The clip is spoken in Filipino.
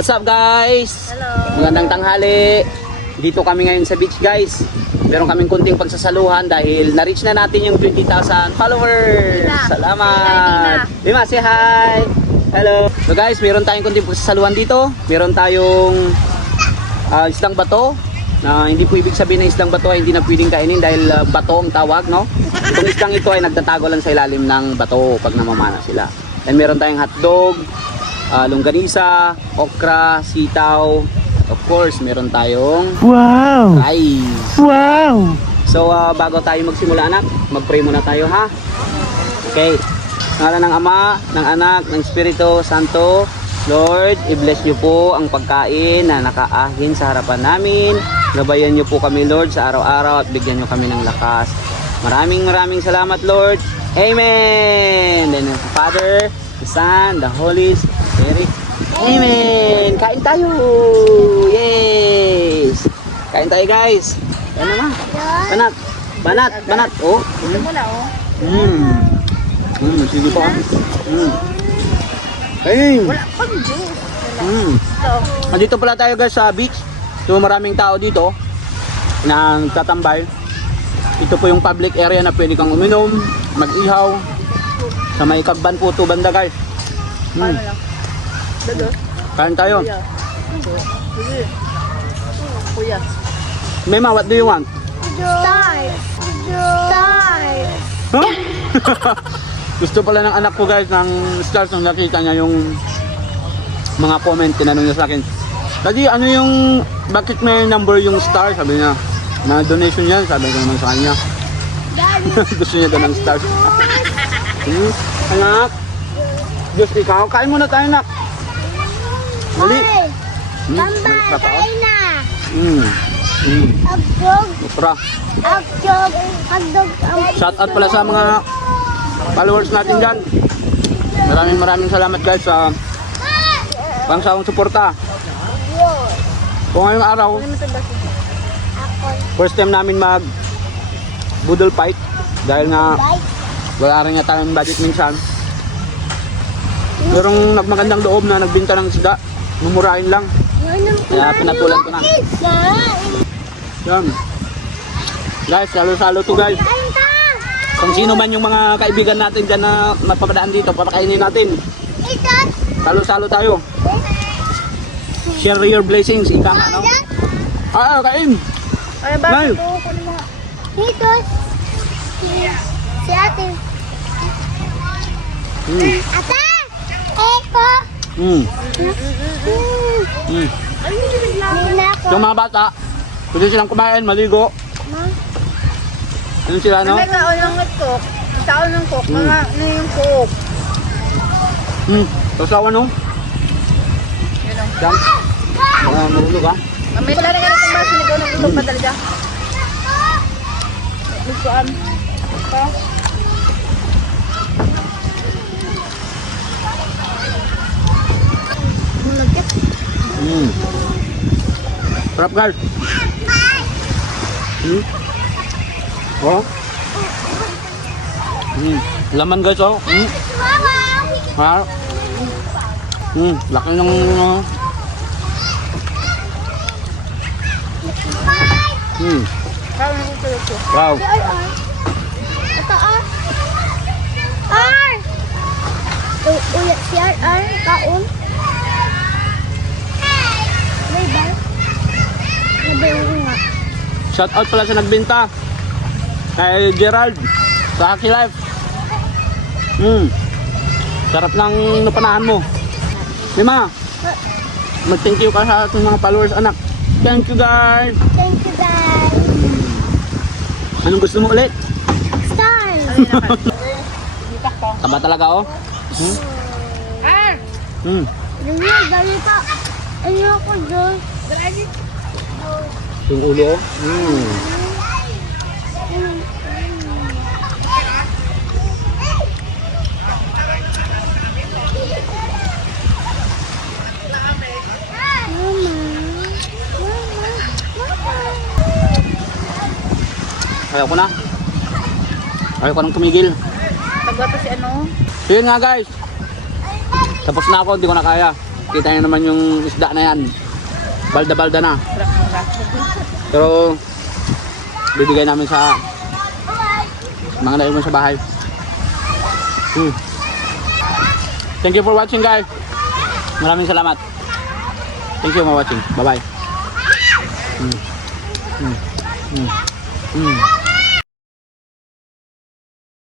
What's up guys? Hello. Magandang tanghali. Dito kami ngayon sa beach guys. Meron kaming kunting pagsasaluhan dahil na-reach na natin yung 20,000 followers. Tina. Salamat. Lima, say hi. Hello. So guys, meron tayong kunting pagsasaluhan dito. Meron tayong isdang bato. Na hindi po ibig sabihin na isdang bato ay hindi na pwedeng kainin dahil bato ang tawag, no? Itong isdang ito ay nagtatago lang sa ilalim ng bato pag namamana sila. And meron tayong hotdog, longganisa, okra, sitaw. Of course, meron tayong rice. Wow! So, bago tayo magsimula anak, mag-pray muna tayo ha. Okay. Ngalan ng Ama, ng Anak, ng Espiritu Santo. Lord, i-bless niyo po ang pagkain na nakaahin sa harapan namin. Gabayan niyo po kami Lord sa araw-araw at bigyan niyo kami ng lakas. Maraming salamat Lord. Amen. Then the Father, the Son, the Holy Spirit. Amen. Kain tayo. Yes. Kain tayo guys. Ano na? Banat. Oh. Ito muna, oh. Sige pa. Hey. Wala pang juice. Ito. Andito pala tayo guys sa beach. So maraming tao dito na tatambay. Ito po yung public area na pwede kang uminom, mag-ihaw. Sa may Kagban po ito banda guys. Paano lang? Dago. Kain tayo. Kuya. Sige. Kuya. Mema, what do you want? Stars. Huh? Gusto pala ng anak ko guys ng stars nung nakita niya yung mga comment, tinanong niya sa akin. Daddy, ano yung, bakit may number yung star? Sabi niya, na donation yan, sabi ko naman sa kanya. Gusto niya daw ng stars. Anak, Diyos ikaw, kain muna tayo anak. Mali. Tambay, kain na! Hotdog, Okra. hotdog, Shout out pala sa mga followers natin dyan. Maraming salamat guys sa pangsawang suporta. Kung ngayong araw, first time namin mag budol fight dahil nga wala rin nga tayong budget minsan. Merong nagmagandang loob na nagbinta ng isda, mumurahin lang. Kaya pinatulan ko na. Yan. Guys, salo-salo to guys. Kung sino man yung mga kaibigan natin dyan na mapapadaan dito, papakainin natin. Salo-salo tayo. Share your blessings, ika nga, no? Kain! Ay, ba? Nay! Dito, si ate. Ate! Eko! Nina ko. Yung mga bata, pwede silang kumain, maligo. Ano sila, no? May kaon ng cook. Kaon ng cook. Mga ano yung cook. Kasawa, no? Yun ang. Yan. Mahulog, ha? May wala na nga itong baso nito. Nagulog pa talaga. Lusuan. Ito. Sarap, guys. Oh. Laman, guys, oh. Ha? Laki ng Kaon ng ito. wow. Ito, R! Uya, si R, kaon. Bye-bye. Nabayo nga. Shout out pala sa nagbenta. Kay Gerald sa Aki Life. Sarap ng napanahan mo. Lima, mag-thank you ka sa ating mga followers anak. Thank you guys. Thank you, guys. Anong gusto mo ulit? Stars! Tama talaga oh. Ah! Dali pa. Ayoko doon. Yung ulo. Ayaw ko na. Ayaw ko nang tumigil. Tagwa pa si ano? So yun nga guys. Tapos na ako, hindi ko na kaya. kita niyo naman yung isda na yan. Balda-balda na. Pero bibigay namin sa mga naiwan sa bahay. Thank you for watching, guys. Maraming salamat. Thank you for watching. Bye-bye.